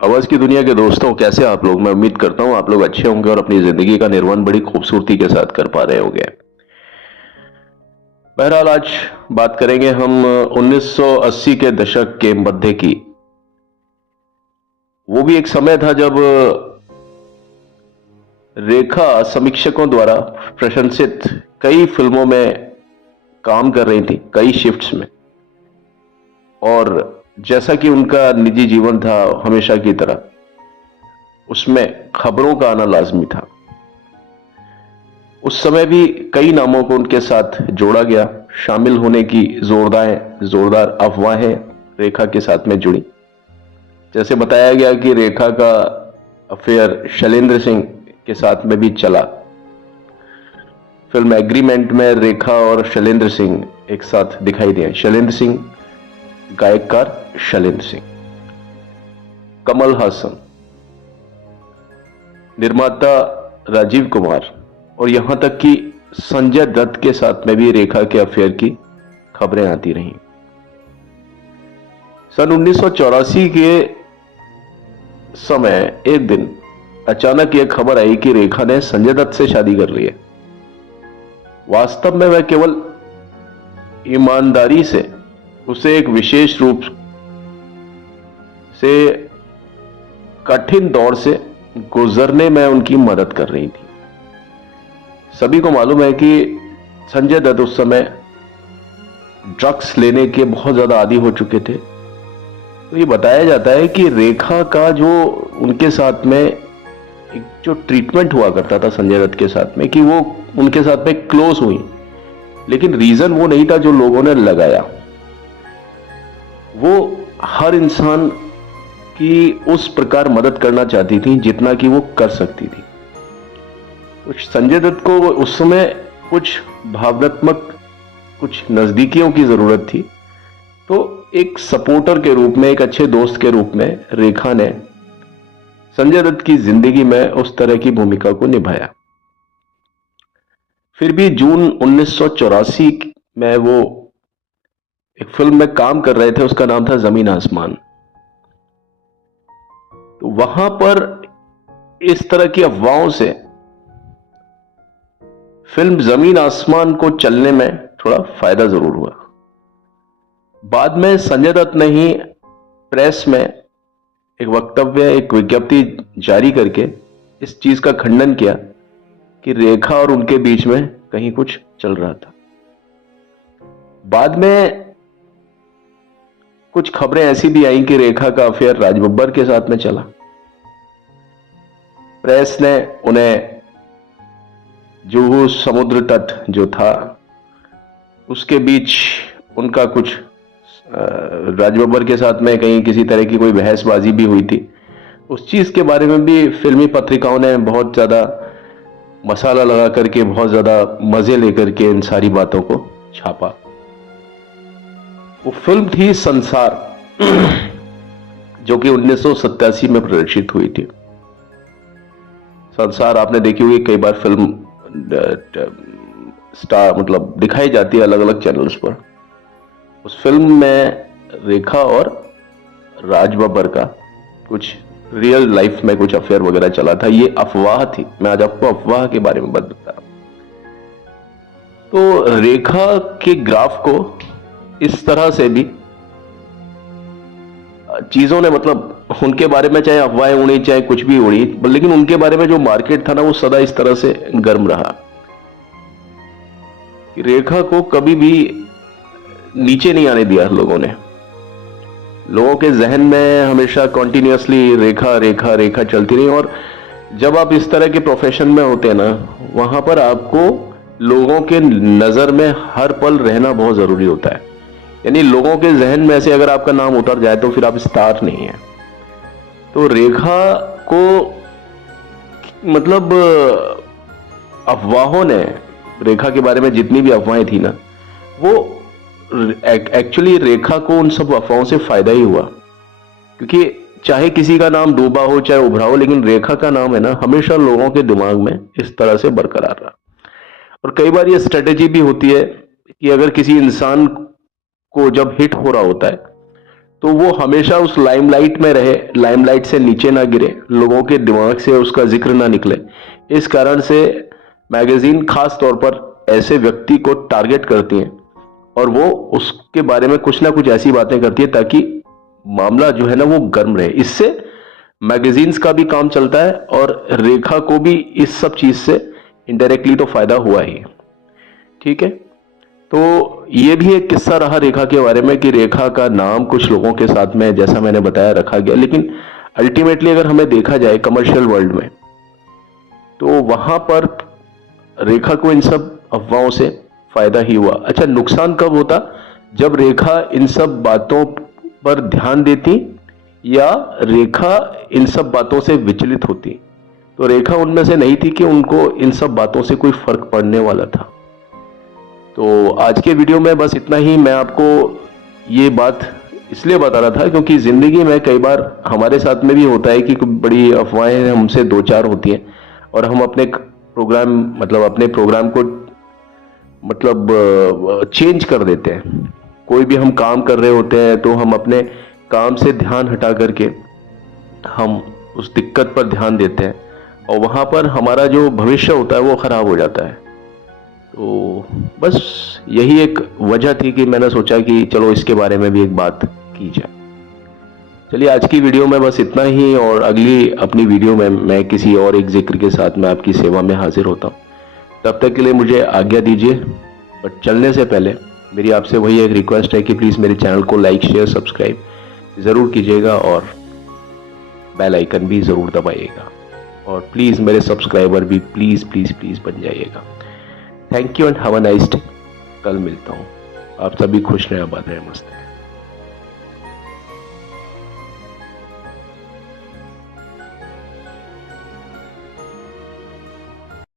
आवाज की दुनिया के दोस्तों, कैसे आप लोग? मैं उम्मीद करता हूं आप लोग अच्छे होंगे और अपनी जिंदगी का निर्वहन बड़ी खूबसूरती के साथ कर पा रहे होंगे। बहरहाल आज बात करेंगे हम 1980 के दशक के मध्य की। वो भी एक समय था जब रेखा समीक्षकों द्वारा प्रशंसित कई फिल्मों में काम कर रही थी, कई शिफ्ट्स में। और जैसा कि उनका निजी जीवन था हमेशा की तरह, उसमें खबरों का आना लाजमी था। उस समय भी कई नामों को उनके साथ जोड़ा गया। शामिल होने की जोरदार अफवाहें रेखा के साथ में जुड़ी। जैसे बताया गया कि रेखा का अफेयर शैलेंद्र सिंह के साथ में भी चला। फिल्म एग्रीमेंट में रेखा और शैलेंद्र सिंह एक साथ दिखाई दिए। शैलेंद्र सिंह गायककार, शैलेंद्र सिंह, कमल हासन, निर्माता राजीव कुमार, और यहां तक कि संजय दत्त के साथ में भी रेखा के अफेयर की खबरें आती रहीं। सन 1984 के समय एक दिन अचानक यह खबर आई कि रेखा ने संजय दत्त से शादी कर ली है। वास्तव में वह केवल ईमानदारी से उसे एक विशेष रूप से कठिन दौर से गुजरने में उनकी मदद कर रही थी। सभी को मालूम है कि संजय दत्त उस समय ड्रग्स लेने के बहुत ज्यादा आदी हो चुके थे। तो ये बताया जाता है कि रेखा का जो उनके साथ में एक जो ट्रीटमेंट हुआ करता था संजय दत्त के साथ में, कि वो उनके साथ में क्लोज हुई, लेकिन रीजन वो नहीं था जो लोगों ने लगाया। वो हर इंसान की उस प्रकार मदद करना चाहती थी जितना कि वो कर सकती थी। तो संजय दत्त को उस समय कुछ भावनात्मक, कुछ नजदीकियों की जरूरत थी। तो एक सपोर्टर के रूप में, एक अच्छे दोस्त के रूप में रेखा ने संजय दत्त की जिंदगी में उस तरह की भूमिका को निभाया। फिर भी जून 1984 में वो एक फिल्म में काम कर रहे थे, उसका नाम था जमीन आसमान। तो वहां पर इस तरह की अफवाहों से फिल्म जमीन आसमान को चलने में थोड़ा फायदा जरूर हुआ। बाद में संजय दत्त ने ही प्रेस में एक वक्तव्य, एक विज्ञप्ति जारी करके इस चीज का खंडन किया कि रेखा और उनके बीच में कहीं कुछ चल रहा था। बाद में कुछ खबरें ऐसी भी आई कि रेखा का अफेयर राज बब्बर के साथ में चला। प्रेस ने उन्हें जुहू समुद्र तट जो था उसके बीच उनका कुछ राज बब्बर के साथ में कहीं किसी तरह की कोई बहसबाजी भी हुई थी, उस चीज के बारे में भी फिल्मी पत्रिकाओं ने बहुत ज्यादा मसाला लगा करके, बहुत ज्यादा मजे लेकर के इन सारी बातों को छापा। वो फिल्म थी संसार, जो कि 1987 में प्रदर्शित हुई थी। संसार आपने देखी हुई, कई बार फिल्म स्टार मतलब दिखाई जाती है अलग अलग चैनल्स पर। उस फिल्म में रेखा और राज बब्बर का कुछ रियल लाइफ में कुछ अफेयर वगैरह चला था। ये अफवाह थी, मैं आज आपको अफवाह के बारे में बता रहा हूं। तो रेखा के ग्राफ को इस तरह से भी चीजों ने, मतलब उनके बारे में चाहे अफवाहें उड़ी चाहे कुछ भी उड़ी, लेकिन उनके बारे में जो मार्केट था ना, वो सदा इस तरह से गर्म रहा कि रेखा को कभी भी नीचे नहीं आने दिया लोगों ने। लोगों के जहन में हमेशा कॉन्टिन्यूसली रेखा रेखा रेखा चलती रही। और जब आप इस तरह के प्रोफेशन में होते हैं ना, वहां पर आपको लोगों के नजर में हर पल रहना बहुत जरूरी होता है। यानी लोगों के जहन में से अगर आपका नाम उतर जाए तो फिर आप स्टार नहीं है। तो रेखा को मतलब अफवाहों ने, रेखा के बारे में जितनी भी अफवाहें थी ना, वो एक्चुअली रेखा को उन सब अफवाहों से फायदा ही हुआ। क्योंकि चाहे किसी का नाम डूबा हो चाहे उभरा हो, लेकिन रेखा का नाम है ना, हमेशा लोगों के दिमाग में इस तरह से बरकरार रहा। और कई बार ये स्ट्रेटेजी भी होती है कि अगर किसी इंसान को जब हिट हो रहा होता है तो वो हमेशा उस लाइमलाइट में रहे, लाइमलाइट से नीचे ना गिरे, लोगों के दिमाग से उसका जिक्र ना निकले। इस कारण से मैगजीन खास तौर पर ऐसे व्यक्ति को टारगेट करती हैं और वो उसके बारे में कुछ ना कुछ ऐसी बातें करती है ताकि मामला जो है ना वो गर्म रहे। इससे मैगजीन्स का भी काम चलता है और रेखा को भी इस सब चीज से इनडायरेक्टली तो फायदा हुआ ही। ठीक है, तो ये भी एक किस्सा रहा रेखा के बारे में कि रेखा का नाम कुछ लोगों के साथ में जैसा मैंने बताया रखा गया, लेकिन अल्टीमेटली अगर हमें देखा जाए कमर्शियल वर्ल्ड में तो वहां पर रेखा को इन सब अफवाहों से फायदा ही हुआ। अच्छा, नुकसान कब होता? जब रेखा इन सब बातों पर ध्यान देती या रेखा इन सब बातों से विचलित होती। तो रेखा उनमें से नहीं थी कि उनको इन सब बातों से कोई फर्क पड़ने वाला था। तो आज के वीडियो में बस इतना ही। मैं आपको ये बात इसलिए बता रहा था क्योंकि जिंदगी में कई बार हमारे साथ में भी होता है कि बड़ी अफवाहें हमसे दो चार होती हैं और हम अपने प्रोग्राम को चेंज कर देते हैं। कोई भी हम काम कर रहे होते हैं तो हम अपने काम से ध्यान हटा करके हम उस दिक्कत पर ध्यान देते हैं और वहां पर हमारा जो भविष्य होता है वो खराब हो जाता है। तो बस यही एक वजह थी कि मैंने सोचा कि चलो इसके बारे में भी एक बात की जाए। चलिए, आज की वीडियो में बस इतना ही और अगली अपनी वीडियो में मैं किसी और एक जिक्र के साथ में आपकी सेवा में हाजिर होता हूँ। तब तक के लिए मुझे आज्ञा दीजिए। बट चलने से पहले मेरी आपसे वही एक रिक्वेस्ट है कि प्लीज़ मेरे चैनल को लाइक शेयर सब्सक्राइब ज़रूर कीजिएगा और बेल आइकन भी ज़रूर दबाइएगा और प्लीज़ मेरे सब्सक्राइबर भी प्लीज़ प्लीज़ प्लीज़ बन जाइएगा। Thank you and have a nice day. कल मिलता हूँ। आप सभी खुश रहें, आबाद रहें, मस्त रहें।